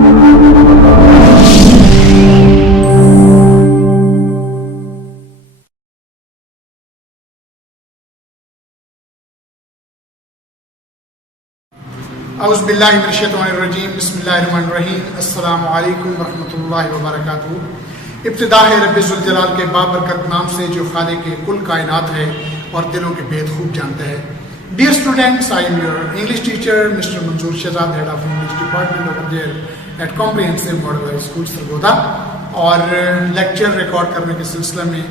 اعوذ باللہ من الشیطان الرجیم بسم اللہ الرحمن الرحیم السلام علیکم ورحمۃ اللہ وبرکاتہ۔ ابتدا ہے رب ذوالجلال کے بابرکت نام سے جو خالق کل کائنات ہے اور دلوں کے بھید خوب جانتا ہے۔ Dear students, I am your English teacher Mr Manzoor Shahzad, head of English department over there at comprehensive model high school Sargodha, اور لیکچر ریکارڈ کرنے کے سلسلے میں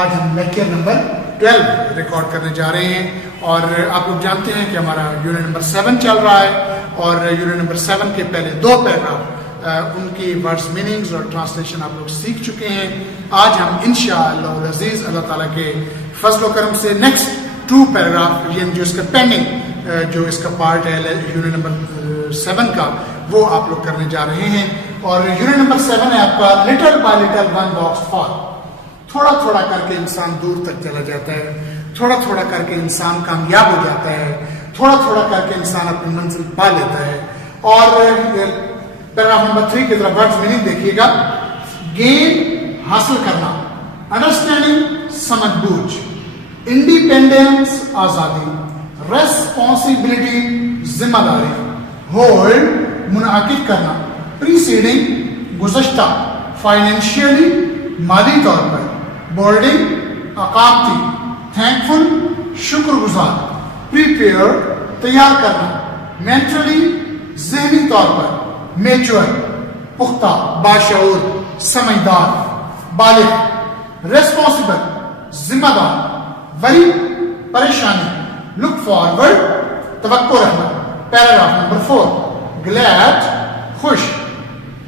آج ہم لیکچر نمبر 12 ریکارڈ کرنے جا رہے ہیں، اور آپ لوگ جانتے ہیں کہ ہمارا یونٹ نمبر 7 چل رہا ہے، اور یونٹ نمبر 7 کے پہلے 2 پیراگراف ان کی ورڈز میننگز اور ٹرانسلیشن آپ لوگ سیکھ چکے ہیں۔ آج ہم انشاءاللہ العزیز اللہ تعالیٰ کے فضل و کرم سے نیکسٹ 2 پیراگراف، یعنی جو اس کا پینڈنگ جو اس کا پارٹ ہے یونٹ نمبر 7 کا، وہ آپ لوگ کرنے جا رہے ہیں۔ اور یونٹ نمبر 7 ہے آپ کا little by little one walks for. تھوڑا تھوڑا کر کے انسان دور تک چلا جاتا ہے، تھوڑا تھوڑا کر کے انسان کامیاب ہو جاتا ہے، تھوڑا تھوڑا کر کے انسان اپنی منزل پا لیتا ہے۔ اور پیراگراف نمبر 3 کی طرف ورڈز میننگ دیکھیے گا۔ گین حاصل کرنا، انڈرسٹینڈنگ سمجھ بوجھ، انڈیپینڈنس آزادی، ریسپانسبلٹی ذمہ داری، ہولڈ منعقد کرنا، پریسیڈنگ گزشتہ، فائنینشیلی مالی طور پر، بورڈنگ اقامتی، تھینکفل شکر گزار، پریپیئر تیار کرنا، مینٹلی ذہنی طور پر، میچور پختہ، باشعور سمجھدار، بالغ، ریسپانسبل ذمہ دار، وری پریشانی، لک فارورڈ توقع رکھنا۔ پیراگراف نمبر 4 گلیڈ خوش،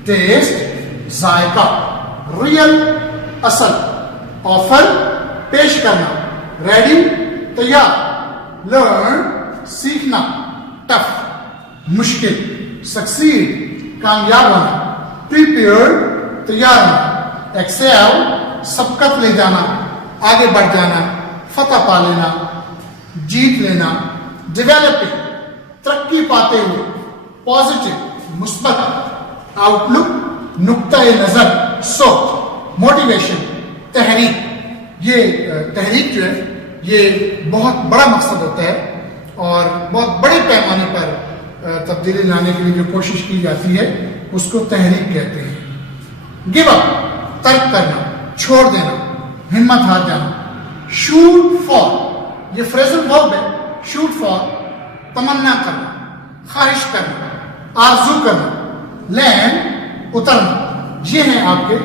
ٹیسٹ ذائقہ، ریئل اصل، آفر پیش کرنا، ریڈی تیار، لرن سیکھنا، ٹف مشکل، سکسیڈ کامیاب ہونا، پریپیئر تیار ہونا، ایکسیل سبقت لے جانا، آگے بڑھ جانا، فتح پا لینا، جیت لینا، ڈیولپنگ ترقی پاتے ہوئے، پازیٹیو مثبت، آؤٹ لک نقطۂ نظر سوچ، موٹیویشن تحریک۔ یہ تحریک جو ہے یہ بہت بڑا مقصد ہوتا ہے اور بہت بڑے پیمانے پر تبدیلی لانے کے لیے جو کوشش کی جاتی ہے اس کو تحریک کہتے ہیں۔ گیو اپ ترک کرنا، چھوڑ دینا، ہمت ہار جانا۔ شوٹ فار، یہ فریزل ورب ہے، شوٹ فار تمنا کرنا، خواہش کرنا، آرزو کرنا۔ لینڈ اترنا۔ یہ ہیں آپ کے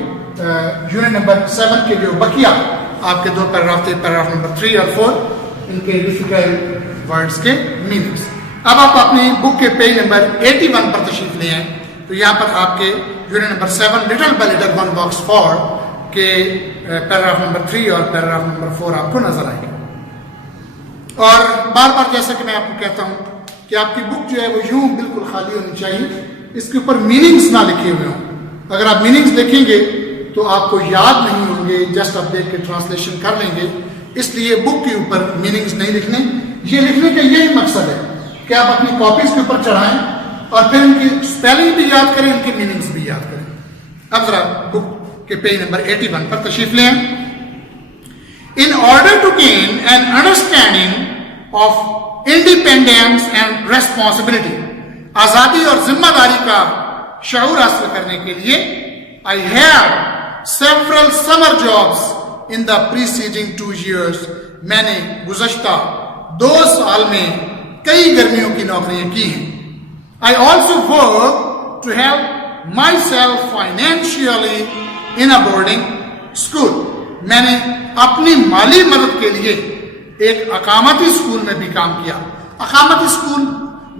یونٹ نمبر 7 کے جو بقیہ آپ کے 2 پیراگراف تھے، پیراگراف نمبر 3 اور 4، ان کے ڈیفیکلٹ ورڈز کے میننگز۔ اب آپ اپنی بک کے پیج نمبر 81 پر تشریف لے آئیں، تو یہاں پر آپ کے unit number 7 little by little one walks for کے پیراگراف نمبر 3 اور پیراگراف نمبر 4 آپ کو نظر آئیں گے۔ اور بار بار جیسا کہ میں آپ کو کہتا ہوں کہ آپ کی بک جو ہے وہ یوں بالکل خالی ہونی چاہیے، اس کے اوپر میننگز نہ لکھے ہوئے ہوں۔ اگر آپ میننگز لکھیں گے تو آپ کو یاد نہیں ہوں گے، جسٹ آپ دیکھ کے ٹرانسلیشن کر لیں گے، اس لیے بک کے اوپر میننگز نہیں لکھنے۔ یہ لکھنے کا یہی مقصد ہے کہ آپ اپنی کاپیز کے اوپر چڑھائیں اور پھر ان کی اسپیلنگ بھی یاد کریں، ان کی میننگز بھی یاد کریں۔ اب ذرا بک کے پیج نمبر 81 پر تشریف لیں۔ In order to gain an understanding of independence and responsibility، آزادی اور ذمہ داری کا شعور حاصل کرنے کے لیے I have several summer jobs in the preceding 2 years، میں نے گزشتہ 2 سال میں کئی گرمیوں کی نوکریاں کی ہیں۔ I also work to help myself financially in a boarding school، میں نے اپنی مالی مدد کے لیے ایک اقامتی اسکول میں بھی کام کیا۔ اقامتی اسکول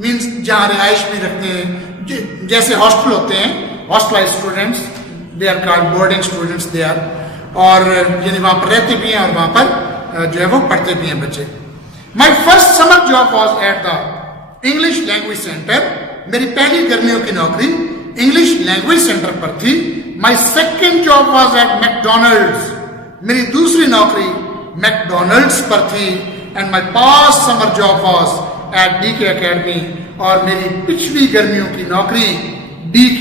مینس جہاں رہائش بھی رکھتے ہیں، جیسے ہاسٹل ہوتے ہیں، hostelise students, they are called boarding students they are, اور یعنی وہاں پر رہتے بھی ہیں اور وہاں پر جو ہے وہ پڑھتے بھی ہیں بچے۔ My first summer job was at the English language centre, میری پہلی گرمیوں کی نوکری انگلش لینگویج سینٹر پر تھی۔ My second job was at McDonald's, میری دوسری نوکری میکڈونلڈز پر تھی۔ And my past summer job was at D K academy, اور میری پچھلی گرمیوں کی نوکری DK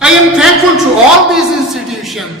I am thankful to all these institutions,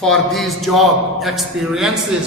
for these job experiences,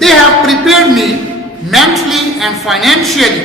They have prepared me mentally and financially,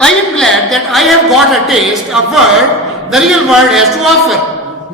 I am glad that I have got a taste of what the real world has to offer.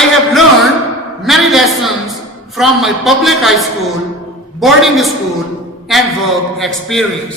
I have learned many lessons from my public high school, boarding school and work experience.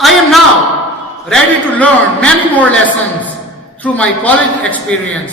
I am now ready to learn many more lessons through my college experience.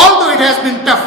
Although it has been tough,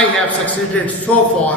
I have succeeded so far,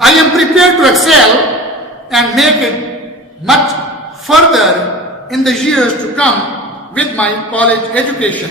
I am prepared to excel and make it much further in the years to come with my college education.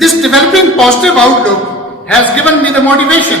This developing positive outlook has given me the motivation.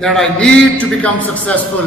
that I need to become successful,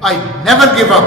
I never give up,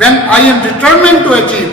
When I am determined to achieve,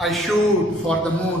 I shoot for the moon,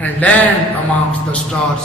and land amongst the stars,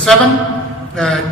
7,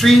3,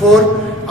4,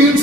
3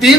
3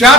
4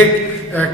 8